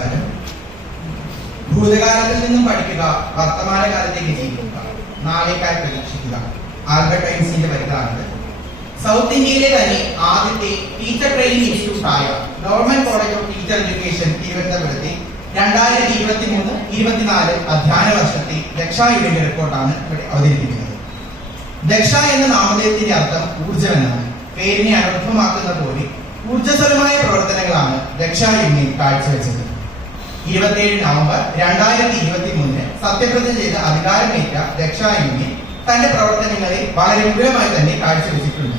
നമസ്കാരം. ഭൂതകാലത്തിൽ നിന്നും പഠിക്കുക, വർത്തമാനകാലത്തേക്ക് ജീവിക്കുക, നാളേക്കായി പ്രതീക്ഷിക്കുക. ആൽബർട്ട് ഐൻസ്റ്റീന്റെ വരികളാണിത്. സൗത്ത് ഇന്ത്യയിലെ തന്നെ ആദ്യത്തെ ടീച്ചർ ട്രെയിനിങ് ഇൻസ്റ്റിറ്റ്യൂട്ട് ആയ government college of teacher education തിരുവനന്തപുരത്തെ 2023-24 അധ്യയന വർഷത്തെ ദക്ഷ യൂണിയന്റെ റിപ്പോർട്ടാണ് ഇവിടെ അവതരിപ്പിക്കുന്നത്. ദക്ഷ എന്ന നാമധേയത്തിന്റെ അർത്ഥം ഊർജ്ജം എന്നാണ്. പേരിനെ അനർത്ഥമാക്കുന്ന പോലെ ഊർജ്ജസ്വലമായ പ്രവർത്തനങ്ങളാണ് ദക്ഷ യൂണിയൻ കാഴ്ചവെച്ചത്. 27 നവംബർ 2023 സത്യപ്രതിജ്ഞ ചെയ്ത അധികാരമേറ്റ ദക്ഷ യൂണിയൻ തന്റെ പ്രവർത്തനങ്ങളെ വളരെ വിപുലമായി തന്നെ കാഴ്ചവെച്ചിട്ടുണ്ട്.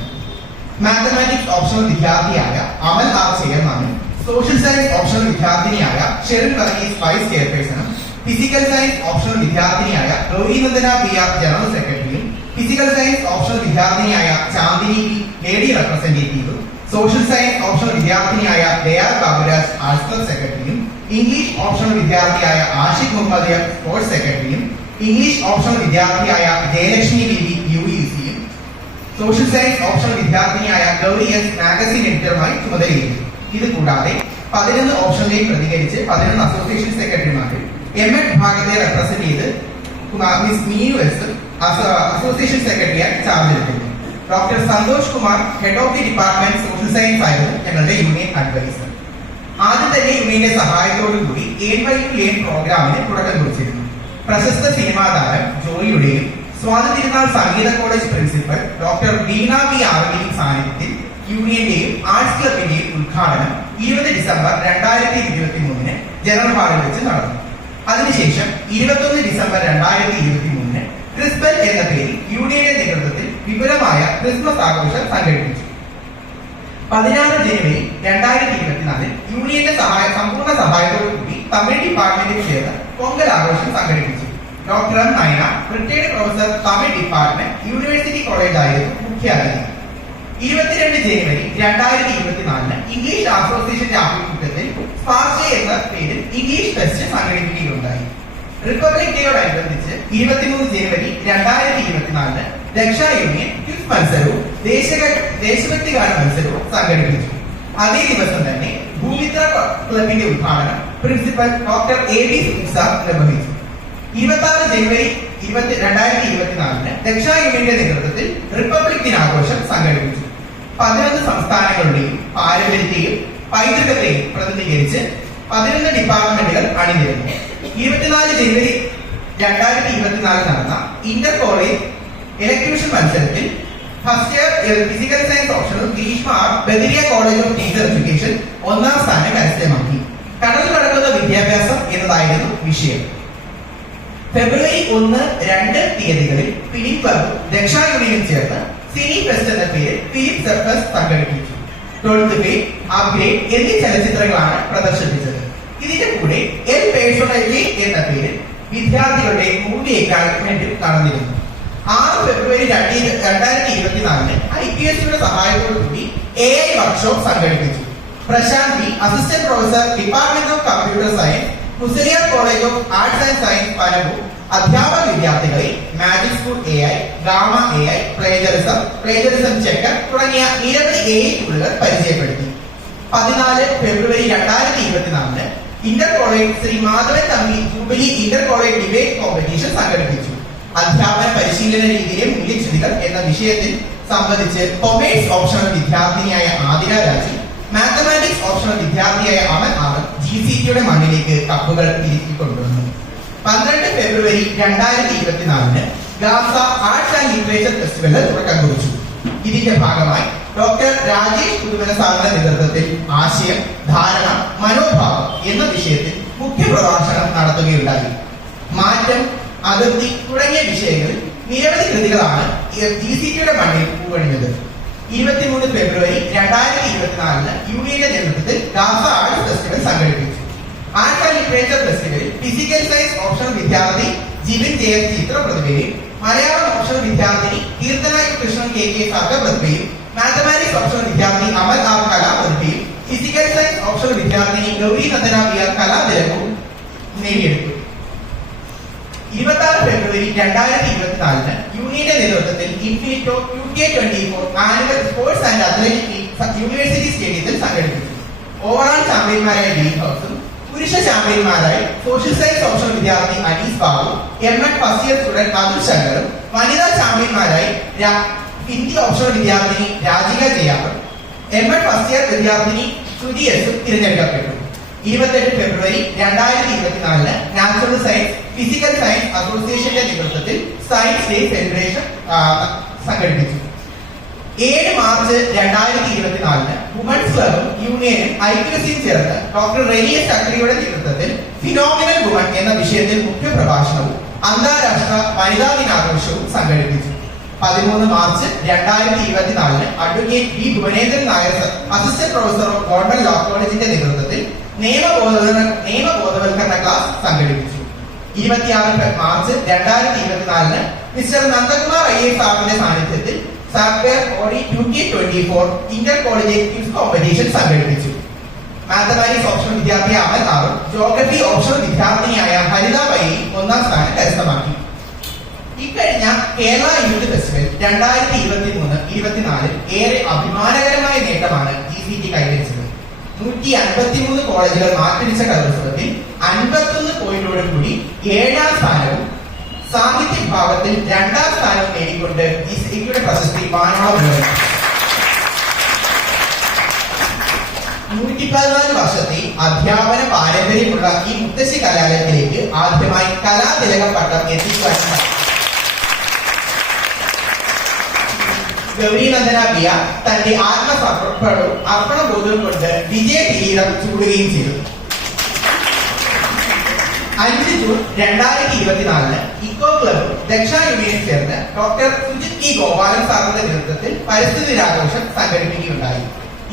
മാത്തമാറ്റിക്സ് ഓപ്ഷണൽ വിദ്യാർത്ഥിയായ അമൽ ആർ ചെയർമാനും സോഷ്യൽ സയൻസ് ഓപ്ഷണൽ വിദ്യാർത്ഥിനിയായ ഷെറിൻ വർഗീസ് വൈസ് ചെയർപേഴ്സണും ഫിസിക്കൽ സയൻസ് ഓപ്ഷണൽ വിദ്യാർത്ഥിനിയായ ഗൗരീനന്ദന പി ആർ ജനറൽ സെക്രട്ടറിയും ഫിസിക്കൽ സയൻസ് ഓപ്ഷണൽ വിദ്യാർത്ഥിനിയായ ചാന്ദിനി പി ലേഡി റെപ്രസെന്റേറ്റീവും സോഷ്യൽ സയൻസ് ഓപ്ഷണൽ വിദ്യാർത്ഥിനിയായ ദയാൽ ബാബുരാജ് ആർട്സ് ക്ലബ് സെക്രട്ടറിയും ഇംഗ്ലീഷ് ഓപ്ഷണൽ വിദ്യാർത്ഥിയായ ആഷിഖ് മുഹമ്മദ് സ്പോർട്സ് സെക്രട്ടറിയും ഇംഗ്ലീഷ് ഓപ്ഷണൽ വിദ്യാർത്ഥിയായ ജയലക്ഷ്മി ബി യുഇസിയും സോഷ്യൽ സയൻസ് ഓപ്ഷണൽ വിദ്യാർത്ഥിനിയായ ഗൗരി എസ് മാഗസിൻ എഡിറ്ററുമായി ചുമതലയേറ്റു. ഇത് കൂടാതെ 11 ഓപ്ഷനിലേക്ക് പ്രതികരിച്ച് 11 അസോസിയേഷൻ സെക്രട്ടറിമാരിൽ എം.എഡ് വിഭാഗത്തെ റെപ്രസെന്റ് ചെയ്ത് മിസ് മീനു എസ് അസോസിയേഷൻ സെക്രട്ടറിയായി ചാർജ് എടുക്കുന്നു. Doctor Santhosh Kumar head of the department social science ആയിരുന്നു ഞങ്ങളുടെ യൂണിയൻ അഡ്വൈസർ. ആദ്യം തന്നെ യൂണിയന്റെ സഹായത്തോടുകൂടി ലേൺ പ്രോഗ്രാമിന് തുടക്കം കുറിച്ചിരുന്നു. പ്രശസ്ത സിനിമാ താരം ജോയിയുടെയും സ്വാതി തിരുനാൾ സംഗീത കോളേജ് പ്രിൻസിപ്പൽ ഡോക്ടർ വീണ വി ആറിന്റെയും സാന്നിധ്യത്തിൽ യൂണിയന്റെയും ആർട്സ് ക്ലബിന്റെയും ഉദ്ഘാടനം 20 ഡിസംബർ 2023 ജനറൽ ഹാളിൽ വെച്ച് നടന്നു. അതിനുശേഷം 21 ഡിസംബർ 2023 ക്രിസ്ബൽ എന്ന പേരിൽ യൂണിയന്റെ നേതൃത്വത്തിൽ വിപുലമായ ക്രിസ്മസ് ആഘോഷം സംഘടിപ്പിച്ചു. 16 ജനുവരി 2024 യൂണിയന്റെ സമ്പൂർണ്ണ സഹായത്തോടുകൂടി തമിഴ് ഡിപ്പാർട്ട്മെന്റിൽ ചേർന്ന് പൊങ്കൽ ആഘോഷം സംഘടിപ്പിച്ചു. Doctor M Nayana retired professor Tamil department university college ആയിരുന്നു മുഖ്യാതിഥി. 22 ജനുവരി 2024 ഇംഗ്ലീഷ് അസോസിയേഷന്റെ ആഭിമുഖ്യത്തിൽ സ്പാർഷെ എന്ന പേരിൽ ഇംഗ്ലീഷ് ഫെസ്റ്റ് സംഘടിപ്പിക്കുകയുണ്ടായി. റിപ്പബ്ലിക് ഡേയോടനുബന്ധിച്ച് 23 ജനുവരി 2024 ദക്ഷ യൂണിയൻ ക്വിസ് മത്സരവും ദേശഭക്തി ഗാന മത്സരവും സംഘടിപ്പിച്ചു. അതേ ദിവസം തന്നെ ഭൂമിത്ര ക്ലബിന്റെ ഉദ്ഘാടനം principal doctor A B Sunil sir നിർവഹിച്ചു. 26 ജനുവരി 2024 ദക്ഷ യൂണിയന്റെ നേതൃത്വത്തിൽ റിപ്പബ്ലിക് ദിനാഘോഷം സംഘടിപ്പിച്ചു. 11 സംസ്ഥാനങ്ങളുടെയും പാരമ്പര്യത്തെയും പൈതൃകത്തെയും പ്രതിനിധീകരിച്ച് 11 ഡിപ്പാർട്ട്മെന്റുകൾ അണിനിരന്നു. 24 ജനുവരി 2024 നടന്ന ഇന്റർ കോളേജ് ഇലക്ട്യൂഷൻ മത്സരത്തിൽ first year physical science optional Greeshma R Badiriya college of teacher education 1ാം സ്ഥാനം കരസ്ഥമാക്കി. കടൽ കടക്കുന്ന വിദ്യാഭ്യാസം എന്നതായിരുന്നു വിഷയം. ഫെബ്രുവരി 1-2 തീയതികളിൽ ഫിലിം ക്ലബ് ദക്ഷ യൂണിയനും ചേർന്ന് സിനി ഫെസ്റ്റ് എന്ന പേരിൽ ഫിലിം സർക്കസ് സംഘടിപ്പിച്ചു. 12th Fail, അപ്ഗ്രേഡ് എന്നീ ചലച്ചിത്രങ്ങളാണ് പ്രദർശിപ്പിച്ചത്. ഇതിന്റെ കൂടെ എൽ പേഴ്സണേജ് എന്ന പേരിൽ വിദ്യാർത്ഥികളുടെ മൂവി എൻകാരേജ്മെന്റ് നടന്നിരുന്നു. 6 ഫെബ്രുവരി 2024 IPSയുടെ സഹായത്തോടുകൂടി AI വർക്ക്ഷോപ്പ് സംഘടിപ്പിച്ചു. Prasanthi assistant professor department of computer science Musaliar college of arts and science Panavoor അധ്യാപക വിദ്യാർത്ഥികളെ magic school AI, Gamma AI, plagiarism checker തുടങ്ങിയ നിരവധി AI ടൂളുകൾ പരിചയപ്പെടുത്തി. 14 February 2024 inter college Sree Madhavan Thampi jubilee inter college debate competition സംഘടിപ്പിച്ചു. അധ്യാപന പരിശീലന രീതിയിലെ മൂല്യച്യുതികൾ എന്ന വിഷയത്തിൽ സംബന്ധിച്ച് കൊമേഴ്സ് ഓപ്ഷണൽ വിദ്യാർത്ഥിനിയായ ആതിര രാജി, മാത്തമാറ്റിക്സ് ഓപ്ഷണൽ വിദ്യാർത്ഥിയായ അമൽ ആറും GCTയുടെ മണ്ണിലേക്ക് കപ്പുകൾ തിരികൊണ്ടുവന്നു. 12 ഫെബ്രുവരി 2024 ഗാസ ആർട്സ് ആൻഡ് ലിറ്ററേച്ചർ ഫെസ്റ്റിവലിന് തുടക്കം കുറിച്ചു. ഇതിന്റെ ഭാഗമായി ഡോക്ടർ രാജേഷ് കുടുംബന സാറിന്റെ നേതൃത്വത്തിൽ ആശയം, ധാരണ, മനോഭാവം എന്ന വിഷയത്തിൽ മുഖ്യ പ്രഭാഷണം നടത്തുകയുണ്ടായി. മാറ്റം, അതിർത്തി തുടങ്ങിയ വിഷയങ്ങളിൽ നിരവധി കൃതികളാണ് GCTയുടെ മണ്ണിൽ പൂവണിഞ്ഞത്. 23 ഫെബ്രുവരി 2024 യൂണിയന്റെ നേതൃത്വത്തിൽ ഗാസ ആർട്സ് ഫെസ്റ്റിവൽ സംഘടിപ്പിച്ചു. ആർട്സ് ആൻഡ് ലിറ്ററേച്ചർ ഫെസ്റ്റിവലിൽ ഫിസിക്കൽ സയൻസ് ഓപ്ഷണൽ വിദ്യാർത്ഥി ജിബിൻ ജയൻ ചിത്രപ്രതിഭയും മലയാളം ഓപ്ഷണൽ വിദ്യാർത്ഥിനി കീർത്തന കൃഷ്ണൻ KK സർഗപ്രതിഭയും മാത്തമാറ്റിക്സ് ഓപ്ഷണൽ വിദ്യാർത്ഥി അമൽ ആർ കലാപ്രതിഭയും ഫിസിക്കൽ സയൻസ് ഓപ്ഷണൽ വിദ്യാർത്ഥിനി ഗൗരി നന്ദന PR കലാതിലകവും നേടിയെടുത്തു. 26 ഫെബ്രുവരി 2024 യൂണിയന്റെ നേതൃത്വത്തിൽ ഇൻഫിനിറ്റോ UK24 annual sports and athletic university സ്റ്റേഡിയത്തിൽ സംഘടിപ്പിച്ചു. ഓവറോൾ ചാമ്പ്യന്മാരായ ഡീൻ ഹൗസും പുരുഷ ചാമ്പ്യന്മാരായി സോഷ്യൽ സയൻസ് ഓപ്ഷൻ വിദ്യാർത്ഥി Anees Babu, M Ed first year student Athul ശങ്കറും, വനിതാ ചാമ്പ്യന്മാരായി ഹിന്ദി ഓപ്ഷൻ വിദ്യാർത്ഥിനി രാജിക ജയാറും, എം.എഡ് ഫസ്റ്റ് ഇയർ വിദ്യാർത്ഥിനി ശ്രുതി എസും തിരഞ്ഞെടുക്കപ്പെട്ടു. 28 ഫെബ്രുവരി 2024 നാച്ചുറൽ സയൻസ് ഫിസിക്കൽ സയൻസ് അസോസിയേഷന്റെ നേതൃത്വത്തിൽ സയൻസ് ഡേ സെലിബ്രേഷൻ സംഘടിപ്പിച്ചു. 7 മാർച്ച് 2024 വുമൻസ് ക്ലബും യൂണിയനും ഐക്യസിയും ചേർന്ന് ഡോക്ടർ റെനിയ സക്രിയുടെ നേതൃത്വത്തിൽ ഫിനോമിനൽ വുമൺ എന്ന വിഷയത്തിൽ മുഖ്യപ്രഭാഷണവും അന്താരാഷ്ട്ര വനിതാ ദിനാഘോഷവും സംഘടിപ്പിച്ചു. 13 March 2024 advocate V Bhuvanendran Nair assistant professor of government law കോളേജിന്റെ നേതൃത്വത്തിൽ നിയമബോധവൽക്കരണ ക്ലാസ് സംഘടിപ്പിച്ചു. 26 മാർച്ച് 2024 മിസ്റ്റർ നന്ദകുമാർ IAS സാറിന്റെ സാന്നിധ്യത്തിൽ software audit 2024 inter college quiz competition സംഘടിപ്പിച്ചു. മാത്തമാറ്റിക്സ് ഓപ്ഷൻ വിദ്യാർത്ഥി അമൽ ആറും ജോഗ്രഫി ഓപ്ഷൻ വിദ്യാർത്ഥിനിയായ ഹരിത വൈ ഒന്നാം സ്ഥാനം കരസ്ഥമാക്കി. ഇക്കഴിഞ്ഞ കേരള യൂത്ത് ഫെസ്റ്റിവൽ 2023-24 ഏറെ അഭിമാനകരമായ നേട്ടമാണ് GCT കൈവരിച്ചത്. 153 കോളേജുകൾ മാറ്റിവെച്ച കലോത്സവത്തിൽ 51 പോയിന്റോട് കൂടി 7ാം സ്ഥാനവും സാഹിത്യ വിഭാഗത്തിൽ 2ാം സ്ഥാനവും നേടിക്കൊണ്ട് GCTയുടെ പ്രശസ്തി വാനോളം ഉയർന്നു. 114 വർഷത്തെ അധ്യാപന പാരമ്പര്യമുള്ള ഈ മുത്തശ്ശി കലാലയത്തിലേക്ക് ആദ്യമായി കലാതിലക പട്ടം എത്തിക്കുവാൻ ഗൗരി നന്ദന ബിയ തന്റെ ആത്മസമർപ്പണവും അർപ്പണബോധവും കൊണ്ട് വിജയ കിരീടം ചൂടുകയും ചെയ്തു. 5 ജൂൺ 2024 ഇക്കോ ക്ലബും ദക്ഷ യൂണിയനും ചേർന്ന് ഡോക്ടർ സുജിത് ഇ ഗോപാലൻ സാറിന്റെ നേതൃത്വത്തിൽ പരിസ്ഥിതി ദിനാഘോഷം സംഘടിപ്പിക്കുകയുണ്ടായി.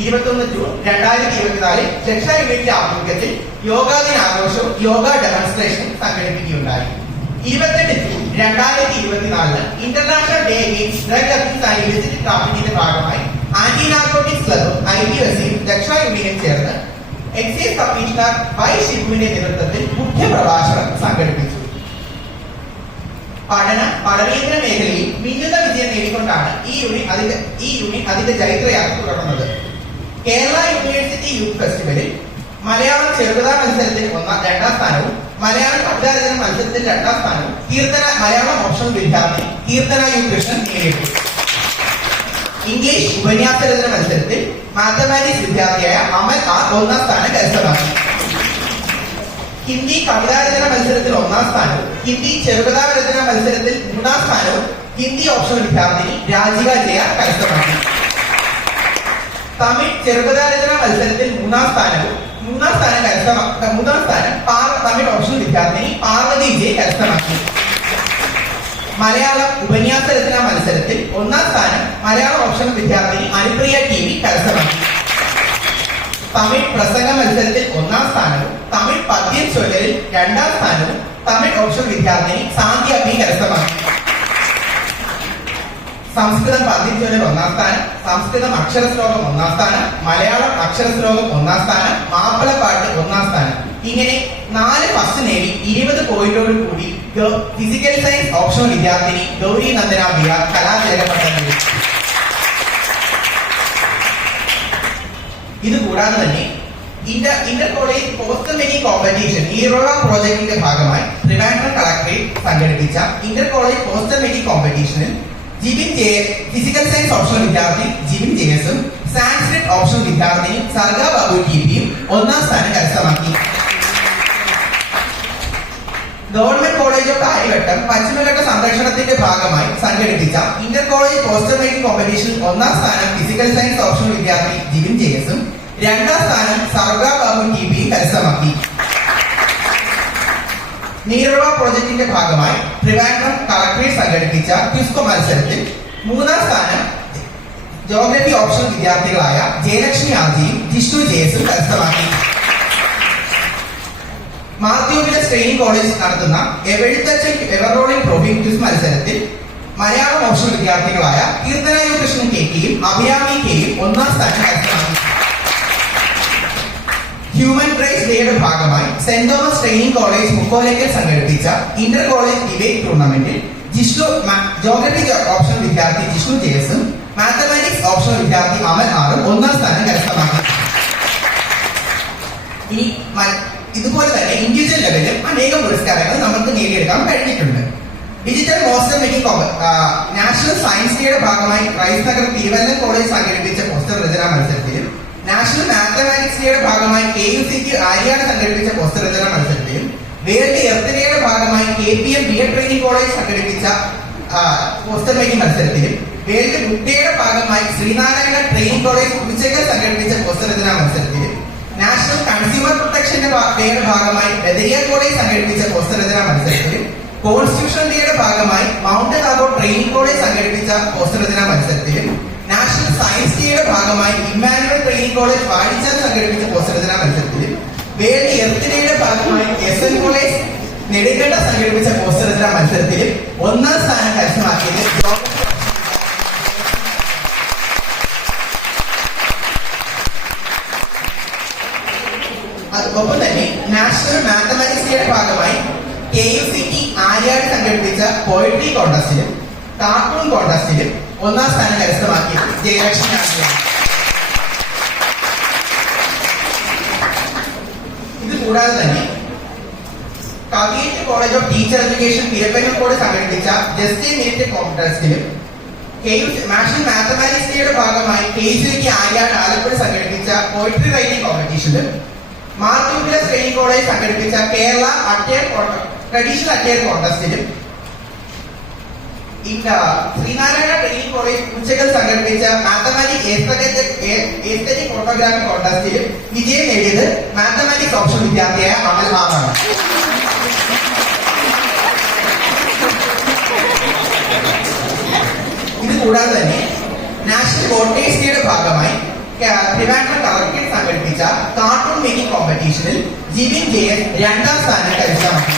21 ജൂൺ 2024 ദക്ഷ യൂണിയന്റെ ആഭിമുഖ്യത്തിൽ യോഗാ ദിനാഘോഷവും യോഗ ഡെമോൺസ്ട്രേഷനും സംഘടിപ്പിക്കുകയുണ്ടായി. 28 June 2024 international day against drug abuse and illicit ട്രാഫിക്കിന്റെ ഭാഗമായി ആന്റി നാർക്കോട്ടിക്സ് ക്ലബും ITSയും ദക്ഷ യൂണിയനും ചേർന്ന് എക്സൈസ് കമ്മീഷണർ വൈ ഷിബുവിന്റെ നേതൃത്വത്തിൽ മുഖ്യപ്രഭാഷണം സംഘടിപ്പിച്ചു. പഠനേതര മേഖലയിൽ മിന്നുന്ന വിജയം നേടിക്കൊണ്ടാണ് ഈ യൂണിറ്റ് അതിന്റെ ചൈത്രയാത്ര തുടർന്നത്. കേരള യൂണിവേഴ്സിറ്റി യൂത്ത് ഫെസ്റ്റിവലിൽ മലയാളം ചെറുകഥാ മത്സരത്തിൽ 2ാം സ്ഥാനവും മലയാളം കവിതാരചന മത്സരത്തിൽ 2ാം സ്ഥാനവും മലയാളം ഓപ്ഷൻ വിദ്യാർത്ഥി കീർത്തന യു കൃഷ്ണൻ നേടിയിട്ടു. ഇംഗ്ലീഷ് ഉപന്യാസ രചന മത്സരത്തിൽ മാത്തമാറ്റിക്സ് വിദ്യാർത്ഥിയായ അമൽ ആർ 1ാം സ്ഥാനം കരസ്ഥമാക്കി. ഹിന്ദി കവിതാരചന മത്സരത്തിൽ 1ാം സ്ഥാനവും ഹിന്ദി ചെറുകഥാ രചന മത്സരത്തിൽ 3ാം സ്ഥാനവും ഹിന്ദി ഓപ്ഷൻ വിദ്യാർത്ഥിനി രാജിക ജയ കരസ്ഥമാക്കി. തമിഴ് ചെറുകഥാ രചന മത്സരത്തിൽ 3ാം സ്ഥാനം തമിഴ് ഓപ്ഷൻ വിദ്യാർത്ഥിനി പാർവതി ജെ കരസ്ഥമാക്കി. മലയാളം ഉപന്യാസ രചന മത്സരത്തിൽ 1ാം സ്ഥാനം മലയാളം ഓപ്ഷൻ വിദ്യാർത്ഥിനി അനുപ്രിയ TV കരസ്ഥമാക്കി. തമിഴ് പ്രസംഗ മത്സരത്തിൽ 1ാം സ്ഥാനവും തമിഴ് പദ്യം ചൊല്ലലിൽ 2ാം സ്ഥാനവും തമിഴ് ഓപ്ഷൻ വിദ്യാർത്ഥിനി സാന്ധ്യ ബി കരസ്ഥമാക്കി. സംസ്കൃതം പദ്യം ചൊല്ലൽ 1ാം സ്ഥാനം, സംസ്കൃതം അക്ഷരശ്ലോകം 1ാം സ്ഥാനം, മലയാളം അക്ഷരശ്ലോകം 1ാം സ്ഥാനം, മാപ്പിളപ്പാട്ട് 1ാം സ്ഥാനം. ഇങ്ങനെ 4 ഫസ്റ്റ് നേടി 20 പോയിന്റോട് കൂടി ഫിസിക്കൽ സയൻസ് ഓപ്ഷൻ വിദ്യാർത്ഥിനി ഗൗരി നന്ദന ബിയ കലാതിലക പട്ടം നേടി. ഇതുകൂടാതെ തന്നെ inter college post medical competition ഈറോള പ്രോജക്ടിന്റെ ഭാഗമായി ട്രിവാൻഡ്രം കളക്ടറേറ്റ് സംഘടിപ്പിച്ച ഇന്റർ കോളേജ് പോസ്റ്റ് മെഡിക്കൽ കോമ്പറ്റീഷനിൽ ഫിസിക്കൽ സയൻസ് ഓപ്ഷൻ വിദ്യാർത്ഥി ജിബിൻ ജെയസും സാൻസ്ക്രിറ്റ് ഓപ്ഷൻ വിദ്യാർത്ഥിനി സർഗ ബാബു TPയും 1ാം സ്ഥാനം കരസ്ഥമാക്കി. ഗവൺമെന്റ് കോളേജ് ഓഫ് കാര്യവട്ടം പശ്ചിമഘട്ട സംരക്ഷണത്തിന്റെ ഭാഗമായി സംഘടിപ്പിച്ച ഇന്റർ കോളേജ് പോസ്റ്റർ മേക്കിംഗ് കോമ്പറ്റീഷനിൽ 1ാം സ്ഥാനം ഫിസിക്കൽ സയൻസ് ഓപ്ഷൻ വിദ്യാർത്ഥി ജിബിൻ ജെയസും 2ാം സ്ഥാനം സർഗ ബാബു TPയും കരസ്ഥമാക്കി. നീറോള പ്രോജക്ടിന്റെ ഭാഗമായി ട്രിവാൻഡ്രം കളക്ടറേറ്റ് സംഘടിപ്പിച്ച ക്വിസ് മത്സരത്തിൽ 3ാം സ്ഥാനം ജോഗ്രഫി ഓപ്ഷൻ വിദ്യാർത്ഥികളായ ജയലക്ഷ്മി ആർജിയും ജിഷ്ണു ജയസും കരസ്ഥമാക്കി. മാത്യുവിലെ ട്രെയിനിംഗ് കോളേജ് നടത്തുന്ന എഴുത്തച്ഛൻ എവറോളിംഗ് ട്രോഫി ക്വിസ് മത്സരത്തിൽ മലയാളം ഓപ്ഷൻ വിദ്യാർത്ഥികളായ കീർത്തന യു കൃഷ്ണൻ KKയും അഭിരാമി Kയും 1ാം സ്ഥാനം കരസ്ഥമാക്കി. ഹ്യൂമൻ റൈറ്റ്സ് ഡേയുടെ ഭാഗമായി saint Thomas training college Mukkolakkal സംഘടിപ്പിച്ച ഇന്റർ കോളേജ് ഡിബേറ്റ് ടൂർണമെന്റിൽ ജോഗ്രഫി ഓപ്ഷൻ വിദ്യാർത്ഥി ജിഷ്ണു ജയസും മാത്തമാറ്റിക്സ് ഓപ്ഷൻ വിദ്യാർത്ഥി അമൽ ആറും 1ാം സ്ഥാനം കരസ്ഥമാക്കി. ഇനി ഇതുപോലെ തന്നെ ഇൻഡിവിജ്വൽ ലെവലിലും അനേകം പുരസ്കാരങ്ങൾ നമുക്ക് നേടിയെടുക്കാൻ കഴിഞ്ഞിട്ടുണ്ട്. Digital poster making national science ഡേയുടെ ഭാഗമായി ക്രൈസ്റ്റ് നഗർ തിരുവല്ലം കോളേജ് സംഘടിപ്പിച്ച പോസ്റ്റർ രചനാ മത്സരത്തിലും നാഷണൽ മാത്തമാറ്റിക്സ് ഡേയുടെ ഭാഗമായി KUCT ആര്യാട് സംഘടിപ്പിച്ച പോസ്റ്റർ രചനാ മത്സരത്തിലും വേൾഡ് എർത്ത് ഡേയുടെ ഭാഗമായി KPM ബിഎഡ് ട്രെയിനിംഗ് കോളേജ് സംഘടിപ്പിച്ച പോസ്റ്റർ മേക്കിംഗ് മത്സരത്തിലും വേൾഡ് ബുക്ക് ഡേയുടെ ഭാഗമായി ശ്രീനാരായണ ട്രെയിനിംഗ് കോളേജ് ഉച്ചയ്ക്കൽ സംഘടിപ്പിച്ച പോസ്റ്റർ രചനാ മത്സരത്തിലും നാഷണൽ കൺസ്യൂമർ പ്രൊട്ടക്ഷൻ ഡേയുടെ ഭാഗമായി ബദരിയ കോളേജ് സംഘടിപ്പിച്ച പോസ്റ്റർ രചനാ മത്സരത്തിലും കോൺസ്റ്റിറ്റ്യൂഷൻ ഡേയുടെ ഭാഗമായി മൗണ്ട് താബോർ ട്രെയിനിംഗ് കോളേജ് സംഘടിപ്പിച്ച പോസ്റ്റർ രചനാ മത്സരത്തിലും നാഷണൽ സയൻസ് ഡേയുടെ ഭാഗമായി ഇമ്മാനുവൽ ട്രെയിനിംഗ് കോളേജ് വാഴിച്ചാൽ സംഘടിപ്പിച്ച പോസ്റ്റർ രചനാ മത്സരത്തിലും വേൾഡ് എർത്ത് ഡേയുടെ ഭാഗമായി SN കോളേജ് നെടുങ്കണ്ട സംഘടിപ്പിച്ച പോസ്റ്റർ രചനാ മത്സരത്തിലും ഒന്നാം സ്ഥാനം കരസ്ഥമാക്കിയത് ഒപ്പം തന്നെ നാഷണൽ മാത്തമാറ്റിക്സ് ഡേയുടെ ഭാഗമായി KUCT ആര്യാട് സംഘടിപ്പിച്ച പോയട്രി കോൺടെസ്റ്റിലും കാർട്ടൂൺ കോൺടെസ്റ്റിലും ഒന്നാം സ്ഥാനം കരസ്ഥമാക്കിയത് ജയലക്ഷ്മി ആര്യാണ്. ഇത് കൂടാതെ തന്നെ കവിയറ്റ് college of teacher education Thiruppanamcode സംഘടിപ്പിച്ച ജസ്റ്റ് മിനിറ്റ് കോൺടെസ്റ്റിലും നാഷണൽ മാത്തമാറ്റിക്സ് ഡേയുടെ ഭാഗമായി KUCT ആര്യാട് ആലപ്പുഴ സംഘടിപ്പിച്ച പോയട്രി റൈറ്റിംഗ് കോമ്പറ്റീഷനിലും മാർട്ടിൻ ട്രെയിനിംഗ് കോളേജ് സംഘടിപ്പിച്ച കേരള ട്രഡീഷണൽ അറ്റയർ കോൺടെസ്റ്റിലും ശ്രീനാരായണ ട്രെയിനിംഗ് കോളേജ് ഉച്ചക്കൽ സംഘടിപ്പിച്ച മാത്തമാറ്റിക്സ് എസ്തെറ്റിക് ഫോട്ടോഗ്രാഫി കോൺടെസ്റ്റിലും വിജയം നേടിയത് മാത്തമാറ്റിക്സ് ഓപ്ഷൻ വിദ്യാർത്ഥിയായ അമൽ ആണ്. ഇത് കൂടാതെ തന്നെ നാഷണൽ വോട്ടേഴ്സ് ഡേയുടെ ഭാഗമായി ട്രിവാൻഡ്രം കളക്ടറേറ്റ് സംഘടിപ്പിച്ച കാർട്ടൂൺ മേക്കിംഗ് കോമ്പറ്റീഷനിൽ ജിബിൻ JS രണ്ടാം സ്ഥാനം കരസ്ഥമാക്കി.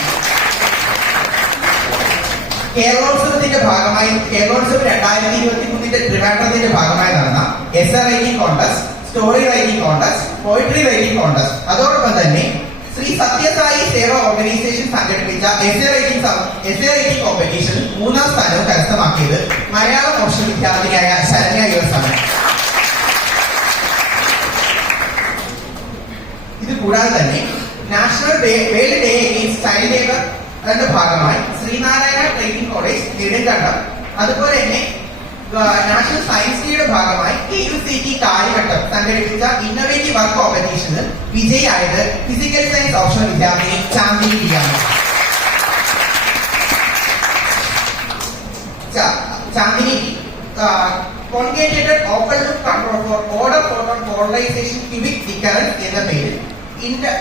കേരളോത്സവത്തിന്റെ ഭാഗമായി കേരളോത്സവം 2023 ട്രിവാൻഡ്രത്തിന്റെ ഭാഗമായി നടന്ന essay writing contest, story writing contest, poetry writing contest, അതോടൊപ്പം തന്നെ ശ്രീ സത്യസായി സേവ ഓർഗനൈസേഷൻ സംഘടിപ്പിച്ച എസ്സേ റൈറ്റിംഗ് കോമ്പറ്റീഷനിൽ മൂന്നാം സ്ഥാനവും കരസ്ഥമാക്കിയത് മലയാളം ഓപ്ഷൻ വിദ്യാർത്ഥിനിയായ ശരണ്യ US ആണ്. ഇത് കൂടാതെ തന്നെ national world day against child labour എന്ന ഭാഗമായി ശ്രീനാരായണ ട്രെയിനിംഗ് കോളേജ് നെടുങ്കണ്ടം, അതുപോലെ തന്നെ നാഷണൽ സയൻസ് ഡേയുടെ ഭാഗമായി KUCT കാര്യവട്ടം സംഘടിപ്പിച്ച ഇന്നോവേറ്റീവ് വർക്ക് കോമ്പറ്റീഷനിൽ വിജയിയായത് ഫിസിക്കൽ സയൻസ് ഓപ്ഷൻ വിദ്യാർത്ഥിനി ചാന്ദിനി ഡിയാണ്. Chandini concatenated open look control for order photon polarization cubic decoherence എന്ന പേരിൽ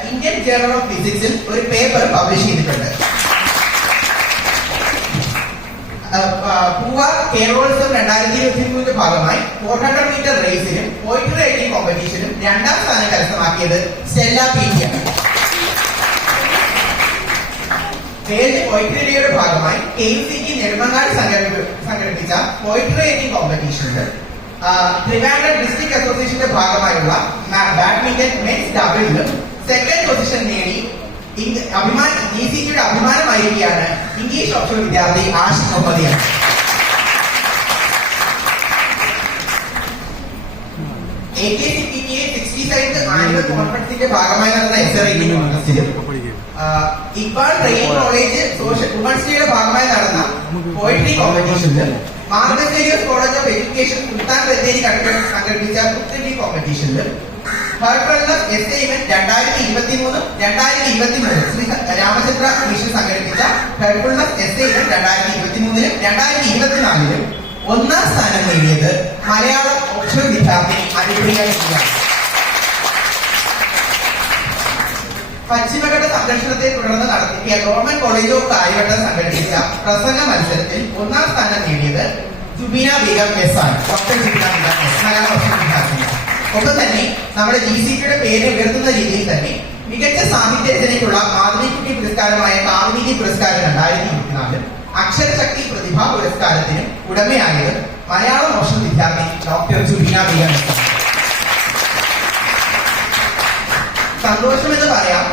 ഇന്ത്യൻ ജേർണൽ ഓഫ് ഫിസിക്സിൽ ഒരു പേപ്പർ പബ്ലിഷ് ചെയ്തിട്ടുണ്ട്. പൂവാർ കേരളോത്സവം 2023 ഭാഗമായി 400 മീറ്റർ റേസിലും പോയിട്രി റൈറ്റിംഗ് കോമ്പറ്റീഷനും രണ്ടാം സ്ഥാനം കരസ്ഥമാക്കിയത് സ്റ്റെല്ല PT ആണ്. വേൾഡ് പോയിട്രി ഡേയുടെ ഭാഗമായി KUCT നെടുമങ്ങാട് സംഘടിപ്പിച്ച പോയിട്രി റൈറ്റിംഗ് കോമ്പറ്റീഷനിൽ ട്രിവാൻഡ്രം ഡിസ്ട്രിക്ട് അസോസിയേഷന്റെ ഭാഗമായുള്ള ബാഡ്മിന്റൺ മെൻസ് ഡബിളിലും സെക്കൻഡ് പൊസിഷൻ നേടി GCTയുടെ അഭിമാനമായിരിക്കുകയാണ് ഇംഗ്ലീഷ് ഓപ്ഷൻ വിദ്യാർത്ഥി ആഷിഖ് മുഹമ്മദിയാണ്. AKCPTA 67th ആനുവൽ കോൺഫറൻസിന്റെ ഭാഗമായി നടന്ന എസ്സേ റൈറ്റിംഗ് കോൺടെസ്റ്റിലും ഇക്ബാൽ ട്രെയിനിംഗ് കോളേജ് വുമൻസ് ഡേയുടെ ഭാഗമായി നടന്ന പോയട്രി കോമ്പറ്റീഷനിലും മാർഗസേരിയസ് college of education Sultan Bathery സംഘടിപ്പിച്ച ബുക്ക് കോമ്പറ്റീഷനിലും essay event 2023 Shri Ramachandra mission സംഘടിപ്പിച്ച ഹെർക്കുലസ് എസ്സേ ഇവന്റ് 2023 2024 ഒന്നാം സ്ഥാനം നേടിയത് മലയാളം ഓപ്ഷൻ വിദ്യാർത്ഥി അനുപ്രിയ. പശ്ചിമഘട്ട സംരക്ഷണത്തെ തുടർന്ന് നടത്തിയ ഗവൺമെന്റ് കോളേജ് ഓഫ് കാര്യവട്ടം സംഘടിപ്പിച്ച പ്രസംഗ മത്സരത്തിൽ ഒന്നാം സ്ഥാനം നേടിയത് ജുബീന ബീഗം S ആണ്. Doctor Jubeena Begum S Malayalam option വിദ്യാർത്ഥി. ഒപ്പം തന്നെ നമ്മുടെ GCTയുടെ പേര് ഉയർത്തുന്ന രീതിയിൽ തന്നെ മികച്ച സാഹിത്യ രചനയ്ക്കുള്ള മാധവിക്കുട്ടി പുരസ്കാരമായ കാവ്യനീതി പുരസ്കാരം 2024 അക്ഷരശക്തി പ്രതിഭാ പുരസ്കാരത്തിന് ഉടമയായത് മലയാളം ഓപ്ഷൻ വിദ്യാർത്ഥി ഡോക്ടർ ജുബീന ബീഗം. സന്തോഷമെന്ന് പറയാം,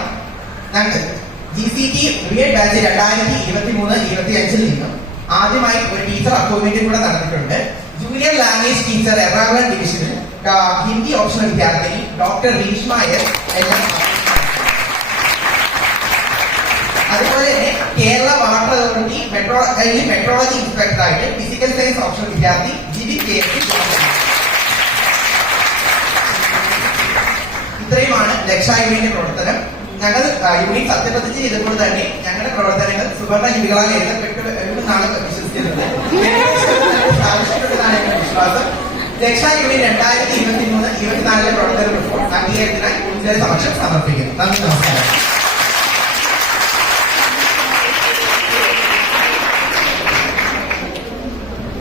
GCT ബിഎഡ് ബാച്ച് 2023-25 നിന്നും ആദ്യമായി ഒരു ടീച്ചർ അപ്പോയിന്റ്മെന്റ് കൂടെ നടന്നിട്ടുണ്ട്. ജൂനിയർ ലാംഗ്വേജ് ടീച്ചർ എറണാകുളം ഡിവിഷനിൽ ഹിന്ദി ഓപ്ഷണൽ വിദ്യാർത്ഥിനി ഡോക്ടർ രീഷ്മ S. അതുപോലെ തന്നെ കേരള വാട്ടർ അതോറിറ്റി മെട്രോളജി ഇൻസ്പെക്ടറായിട്ട് ഫിസിക്കൽ സയൻസ് ഓപ്ഷൻ വിദ്യാർത്ഥി ജിബി KSC. ഇത്രയുമാണ് രക്ഷാ യൂണിയന്റെ പ്രവർത്തനം. ഞങ്ങൾ യൂണിറ്റ് സത്യപ്രതിജ്ഞ ചെയ്തപ്പോൾ തന്നെ ഞങ്ങളുടെ പ്രവർത്തനങ്ങൾ സുവർണ ലിപികളാൽ എഴുതപ്പെട്ടുവെന്നാണ് വിശ്വസിക്കുന്നത്. സാധിച്ചിട്ടുണ്ടെന്നാണ് എന്റെ വിശ്വാസം. രക്ഷാ യൂണിയൻ 2023-24 പ്രവർത്തന റിപ്പോർട്ട് അംഗീകാരത്തിനായി ഊർജ്ജ സമക്ഷം സമർപ്പിക്കുന്നു. നന്ദി, നമസ്കാരം.